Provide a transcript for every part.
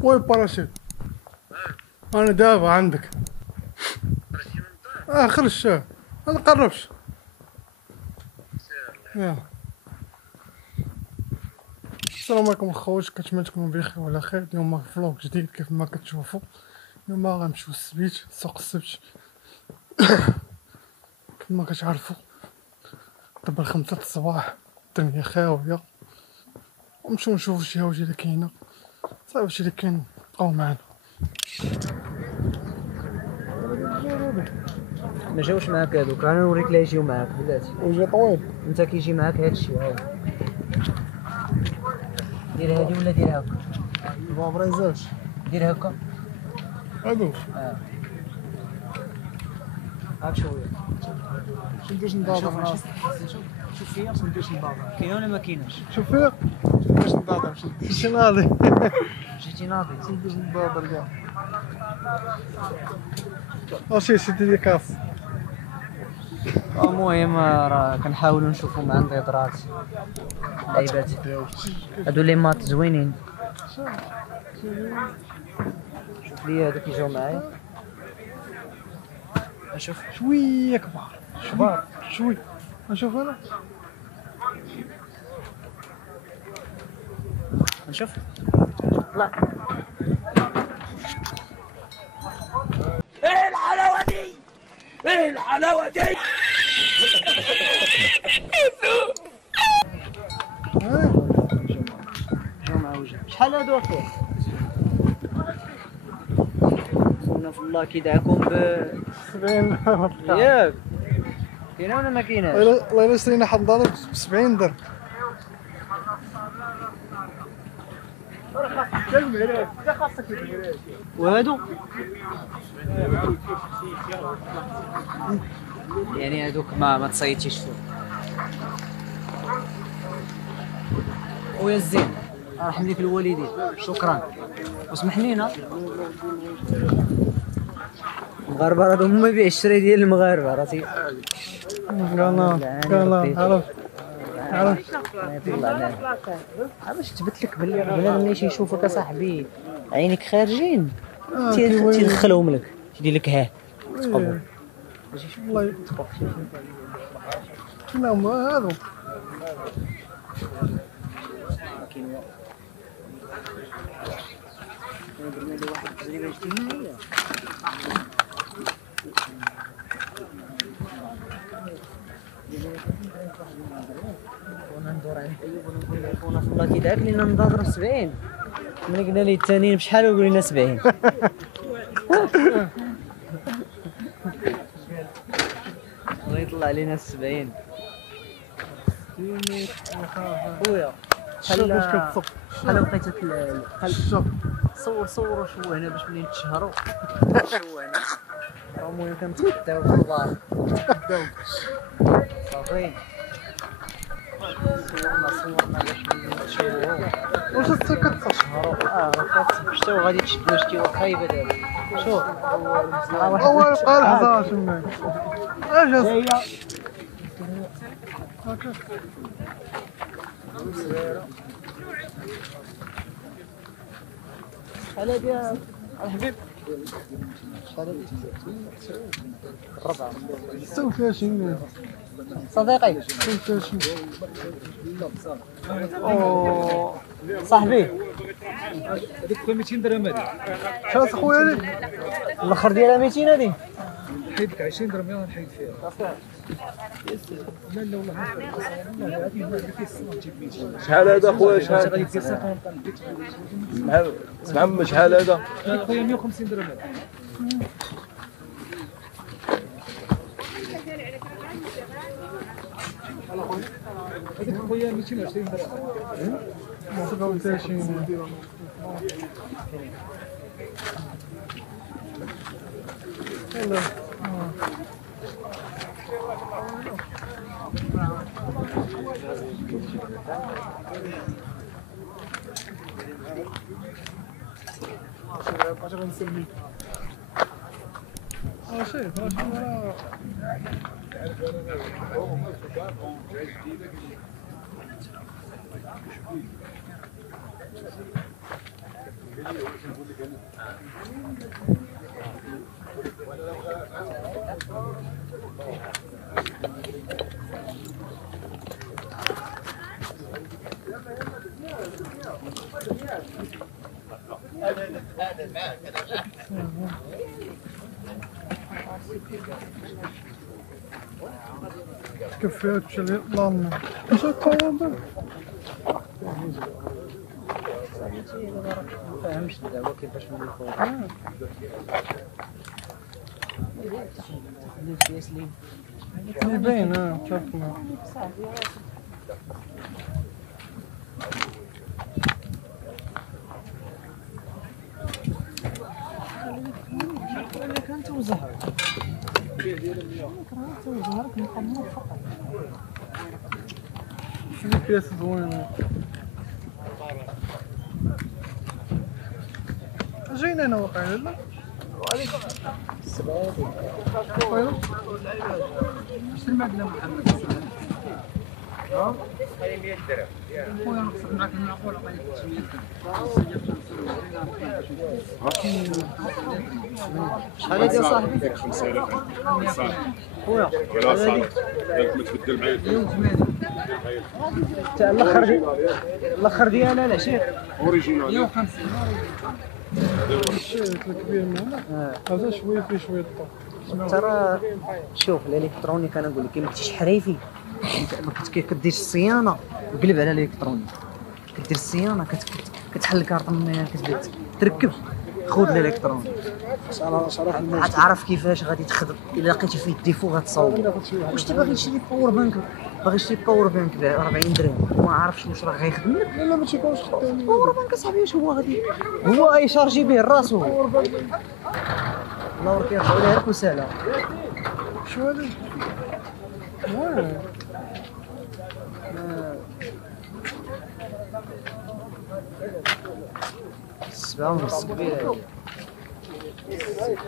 وين الباراشوت؟ انا دابا عندك. خرج ما تقربش. يلا السلام عليكم الخوت، كنتمنى تكونوا بخير وعلى خير. اليوم فلوق جديد كيف ما كتشوفوا. اليوم غنمشيو للسبيت، سوق السبت. كيف ما كتعرفوا دابا 5 الصباح، الدنيا خاويه، ونمشيو نشوفو شي حوايج اللي كاينه. صافي هادشي اللي كاين، بقاو معنا. ما جاوش معاك هادوك، انا نوريك اللي يجيو معاك بلاتي. وجه طويل انت كيجي معاك هادشي. ها دير هادي ولا دير هكا؟ ما بريزاش دير هكا هادو. هاك شويه. شنديش ندابر راسك. شوف فيا شنديش ندابر، كاينه ولا ما كايناش؟ شوف فيا شنديش ندابر. شي ناضي جيتي ناضي. شنديش ندابر كاع. واش سيدي دي كاس. المهم راه كنحاولوا نشوفوا مع النظارات لعيبات هادو لي مات زوينين. شوف لي هادو كيجيو معايا. شوف شويه كبار شوي. نشوف انا نشوف طلع. ايه الحلاوه دي، ايه الحلاوه دي. جاو مع وجه. شحال هادو اخويا؟ خونا في الله كيدعكم ب 70 ياك. كاينه ولا ما كايناش؟ الله الا شرينا حنظله ب 70 درهم. وهادو يعني هادوك ما تصيدتيش فيهم. ويا الزين ارحم ليك الوالدين، شكرا. واسمح لينا المغاربه هادو هما يبيع الشري ديال المغاربه راسي. قال عرفت يطلع باش تثبت لك بلي بنادم اللي تيشوفك اصاحبي عينيك خارجين تيدخلهم لك، تيدير لك ها تقبل. والله لا ما هادو درنا له واحد التجربه اجتماعيه. وندور عند ايوب ونقول له خونا في الله كيدعك لينا نضاضروا 70. ملي قلنا ليه الثانيين بشحال ويقول لنا 70. الله يطلع علينا 70 خويا. شوف واش كتصب. بحال لقيتك بحال شوف صور وشو هنا باش ملي نتشهروا شو هنا راه المهم كنتغداو في البار. صافي صورنا باش نشوفوا واش كتصب. شتو غادي تشد شتي خايبه دابا. شوف راه واحد اول قال حزاش منك اجا هكا. شحال هادي يا الحبيب؟ شحال هادي؟ الربعة 26 صديقي. 26 اوه صاحبي هذيك ب 200 درهم هذيك. شاس خويا هادي الاخر ديالها 200 هادي. نحيدك 20 درهم يلاه نحيد فيها. لا لا والله ما هذه ما فيه الصوت تجيب 200. شحال هذا خويا؟ شحال؟ غادي دير 50 اسمع عمي شحال هذا؟ هذيك خويا 150 درهم هذيك. هذيك خويا 220 درهم. 27 يلا ماشي راه كيف تمشي للظلمة اش الطوابع ما فاهمش الدعوه كيفاش نلقاو اللي باين متفقنا كانت وزهر فقط شنو بياس زوينة جايين انا واقعين لا طيب شنو المبلغ محمد؟ ها؟ هاي 100 درهم. خويا نقصد معك المعقول عطيني 900 درهم. شحال هادي صاحبي؟ 5000 خويا ولا صالح ما تبدل معايا اليوم 8 تاع الاخر ديالها العشير اوريجينال 150. الشيء الكبير من هنا هذا شويه فيه شويه الطاق ترى شوف الالكترونيك انا نقول لك ما كنتيش حريفي ما كديرش الصيانه وقلب على الالكترونيك كدير الصيانه كتحل الكارطون كتبدا تركب خذ الالكترونيك غتعرف كيفاش غادي تخدم الا لقيتي فيه الديفو غتصاوب واش انت باغي تشري باور بانك ب 40 درهم وما عارفش واش راه غيخدم لك لا ما تيكونش خدامين باور بانك اصاحبي واش هو غادي هو يشارجي به راسو الله كيرجعوا لها الكسالى شو هذا وين 7.5 كبيره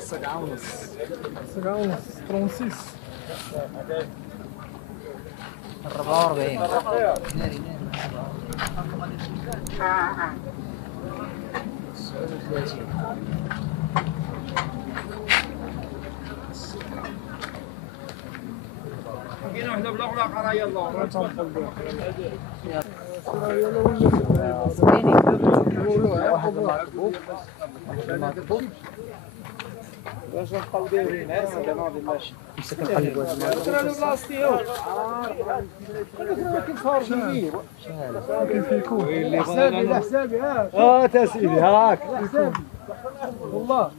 7.5 7 ونص 36 44 كاين وحده بلا ولا قرايه الله باش نقلبوا الناس انا غادي ماشي مسك نقلب واحد بلاصتي هو كيف خارج لي كيف يكون حسابي حسابي تا سيدي هاك والله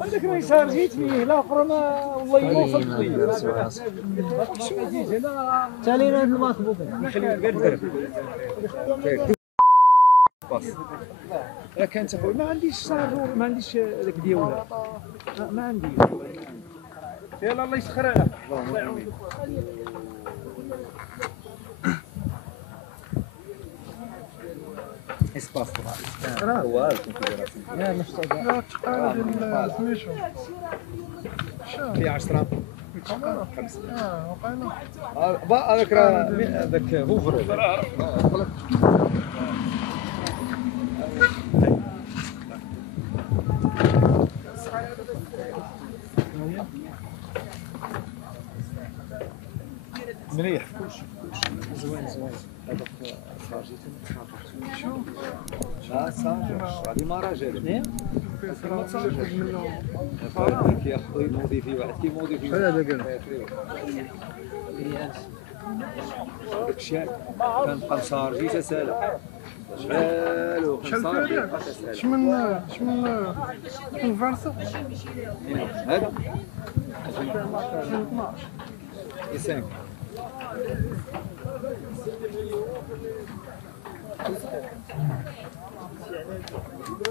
هذاك راه شارجيت فيه الاخر ما والله ما وصلت لي تالينا هاد المطبوخ لا كانت اخويا ما عنديش شارجور ما عنديش هذاك ديالها ما عندي يلا الله يسخر عليك الله يعاونك اسباس راه هو الكونفيغوراسيون يا مشتاق لا شحال ديال سميتو في 10 5 وقعنا هذاك راه هذاك هوفر مليح زوين هذاك صاجيتو هذه ما راجل كياخذ يموديفي واحد كيموديفي شحال هذا قال داك الشيء كنبقى نشارجي تسالى شحال شمن فارسة هذا 2012 5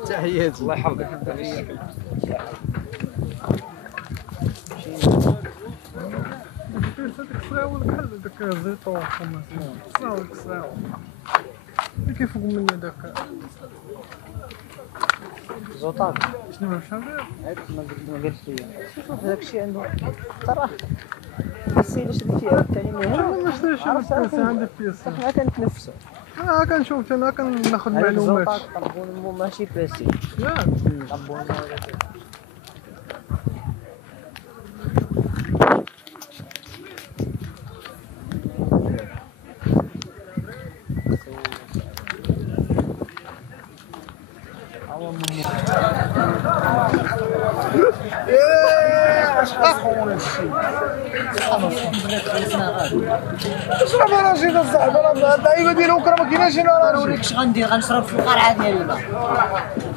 تحياتي الله يحفظك كسراوي بحال داك الزيتون كسراوي كيف مني داك زوطاك شنو ما فهمتش. عاد ما قالش لي شوف هذاك الشيء عنده تراه السيد اش درتي عاوتاني من هنا انا ما شفتش انا عندي بيس. حنا كنتنفسوا كنشوف انا كناخذ هذاك معلومات. زوطاك طنبون ماشي باسي ياك طنبون اشرب انا شي صاحبي انا اللعيبه ديال بكره ما كايناش هنا راه نوريك اش غندير غنشرب في القرعه ديالنا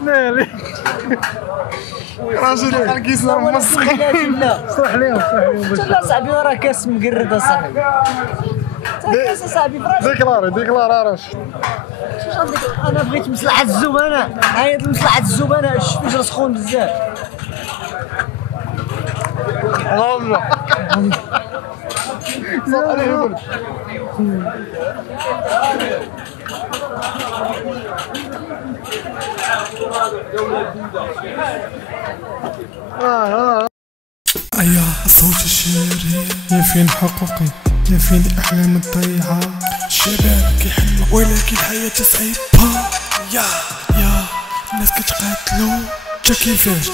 ناري راجل بحال كيسنا مسخين. لا صح ليهم لا صاحبي راه كاس مقرد اصاحبي كاس اصاحبي فراسي ديكلارا راش انا بغيت مصلحه الزبناء عيط لمصلحه الزبناء شفتو سخون بزاف غامضة صح عليه يقول أيا صوت الشرير يا فين حقوقي يا فين أحلام الضيعة الشباب كيحلموا ولكن الحياة صعيبة يا الناس كتقاتلو تا كيفاش